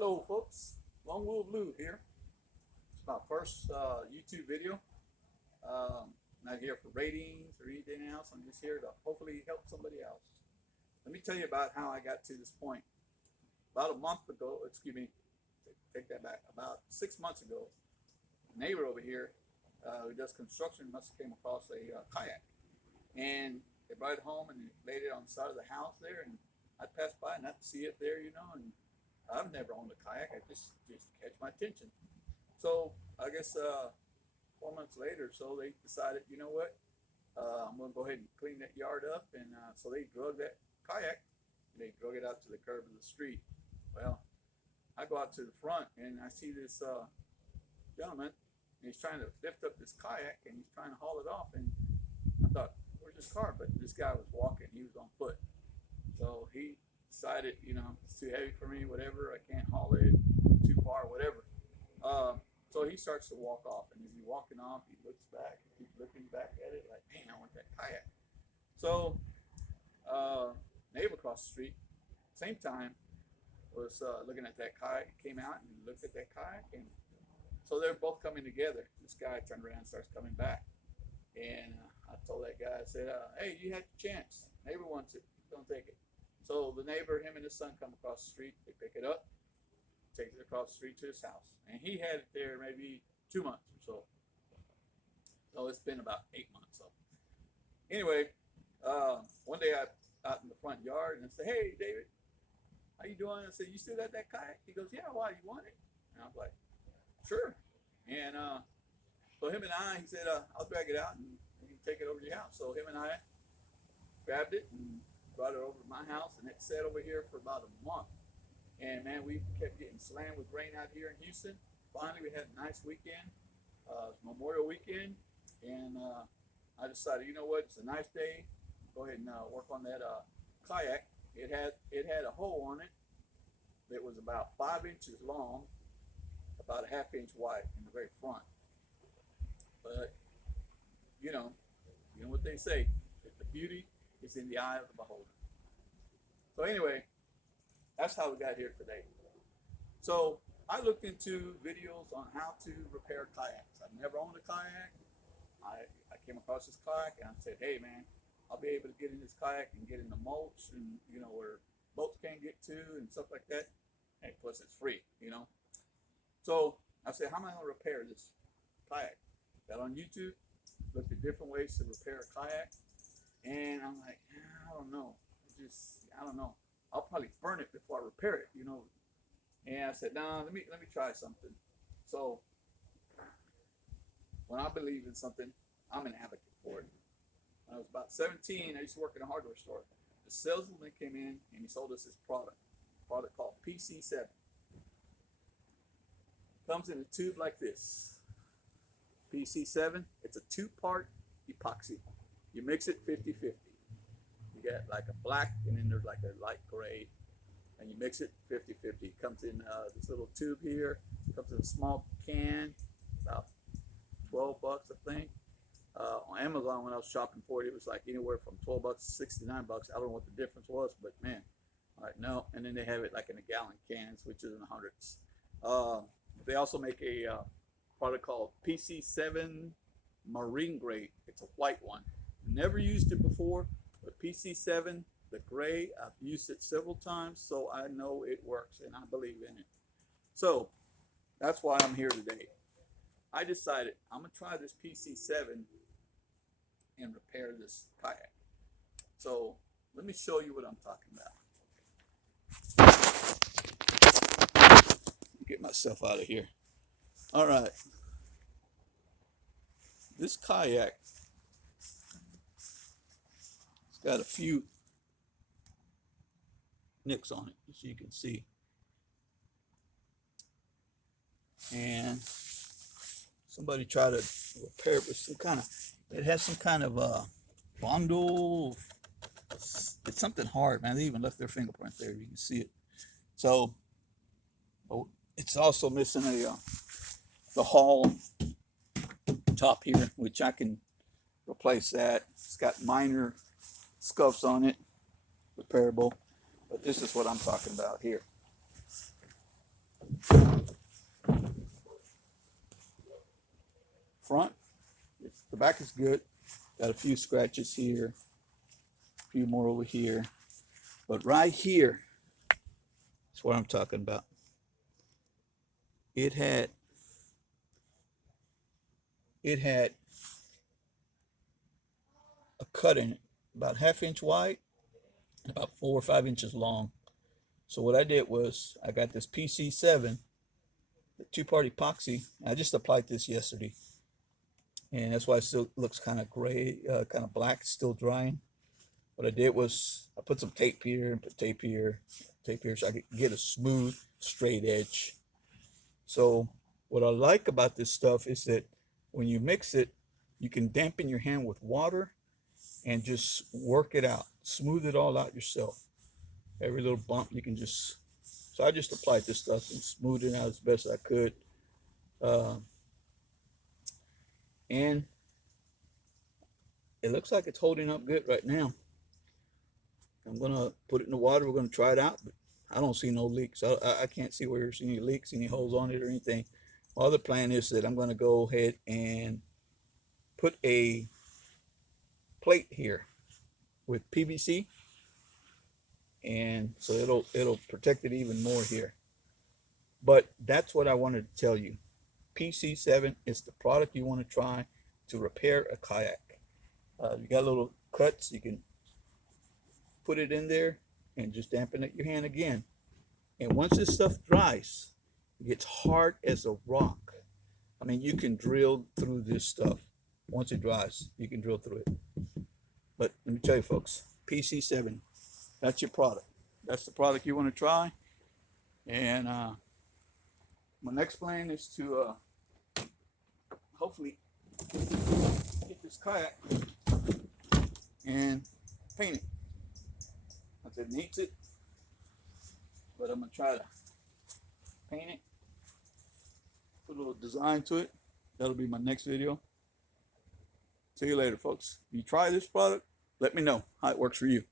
Hello folks, Lone Wolf Blue here. It's my first YouTube video. Not here for ratings or anything else. I'm just here to hopefully help somebody else. Let me tell you about how I got to this point. About a month ago, excuse me, take that back. About 6 months ago, a neighbor over here who does construction must have came across a kayak. And they brought it home and they laid it on the side of the house there. And I passed by and I see it there, and I've never owned a kayak. I just catch my attention. So I guess 4 months later, so they decided, you know what? I'm gonna go ahead and clean that yard up, and so they drug that kayak. They drug it out to the curb of the street. Well, I go out to the front and I see this gentleman. And he's trying to lift up this kayak and he's trying to haul it off. And I thought, where's his car? But this guy was walking. He was on foot. So he decided, it's too heavy for me, whatever, I can't haul it too far, whatever. So he starts to walk off, and as he's walking off, he looks back, he keeps looking back at it like, man, I want that kayak. So neighbor across the street, same time, was looking at that kayak, came out and looked at that kayak, and so they're both coming together. This guy turned around and starts coming back, and I told that guy, I said, hey, you had the chance, neighbor wants it, don't take it. So the neighbor, him and his son come across the street, they pick it up, take it across the street to his house. And he had it there maybe 2 months or so. So it's been about 8 months. So anyway, one day I out in the front yard and I said, hey, David, how you doing? I said, you still got that kayak? He goes, yeah, why, you want it? And I was like, sure. And so him and I, he said, I'll drag it out and you can take it over to your house. So him and I grabbed it and brought it over to my house, and it sat over here for about a month. And man, we kept getting slammed with rain out here in Houston. Finally, we had a nice weekend. It was Memorial Weekend, and I decided, you know what? It's a nice day. Go ahead and work on that kayak. It had a hole on it that was about 5 inches long, about a ½ inch wide in the very front. But you know what they say: that the beauty is in the eye of the beholder. So anyway, that's how we got here today. So I looked into videos on how to repair kayaks. I've never owned a kayak. I came across this kayak and I said, hey man, I'll be able to get in this kayak and get in the mulch and where boats can't get to and stuff like that. And plus it's free, So I said, how am I gonna repair this kayak? Got on YouTube, looked at different ways to repair a kayak. And I'm like, I don't know. I don't know. I'll probably burn it before I repair it, And I said, nah, let me try something. So when I believe in something, I'm an advocate for it. When I was about 17, I used to work in a hardware store. The salesman came in and he sold us this product called PC7. Comes in a tube like this. PC7, it's a 2-part epoxy. You mix it 50-50. You get like a black and then there's like a light gray, and you mix it 50-50. It comes in this little tube here. It comes in a small can, about $12, I think. On Amazon, when I was shopping for it, it was like anywhere from $12 to $69. I don't know what the difference was, but man, all right, no. And then they have it like in a gallon cans, which is in the hundreds. They also make a product called PC7 Marine Grade. It's a white one. Never used it before, but PC7, the gray, I've used it several times, so I know it works and I believe in it. So that's why I'm here today. I decided I'm gonna try this PC7 and repair this kayak. So let me show you what I'm talking about. Get myself out of here. All right. This kayak, got a few nicks on it, as you can see. And somebody tried to repair it with it has some kind of bundle. It's something hard, man. They even left their fingerprint there. You can see it. So it's also missing the hull top here, which I can replace that. It's got minor scuffs on it, repairable, but this is what I'm talking about here. Front, the back is good. Got a few scratches here, a few more over here. But right here is what I'm talking about. It had a cut in it, about ½ inch wide, about 4 or 5 inches long. So what I did was I got this PC7, the two-part epoxy. I just applied this yesterday, and that's why it still looks kind of gray, kind of black, still drying. What I did was I put some tape here and put tape here, so I could get a smooth, straight edge. So what I like about this stuff is that when you mix it, you can dampen your hand with water and just work it out, smooth it all out yourself. Every little bump you can just, so I just applied this stuff and smoothed it out as best I could. And it looks like it's holding up good right now. I'm gonna put it in the water. We're gonna try it out, but I don't see no leaks. I can't see where there's any leaks, any holes on it or anything. My other plan is that I'm gonna go ahead and put a plate here with PVC, and so it'll protect it even more here. But that's what I wanted to tell you. PC7 is the product you want to try to repair a kayak. You got little cuts, you can put it in there and just dampen it your hand again. And once this stuff dries, it gets hard as a rock. I mean, you can drill through this stuff. Once it dries, you can drill through it. But let me tell you, folks, PC7, that's your product. That's the product you want to try. And my next plan is to hopefully get this kayak and paint it. It needs it, but I'm gonna try to paint it, put a little design to it. That'll be my next video. See you later, folks. If you try this product, let me know how it works for you.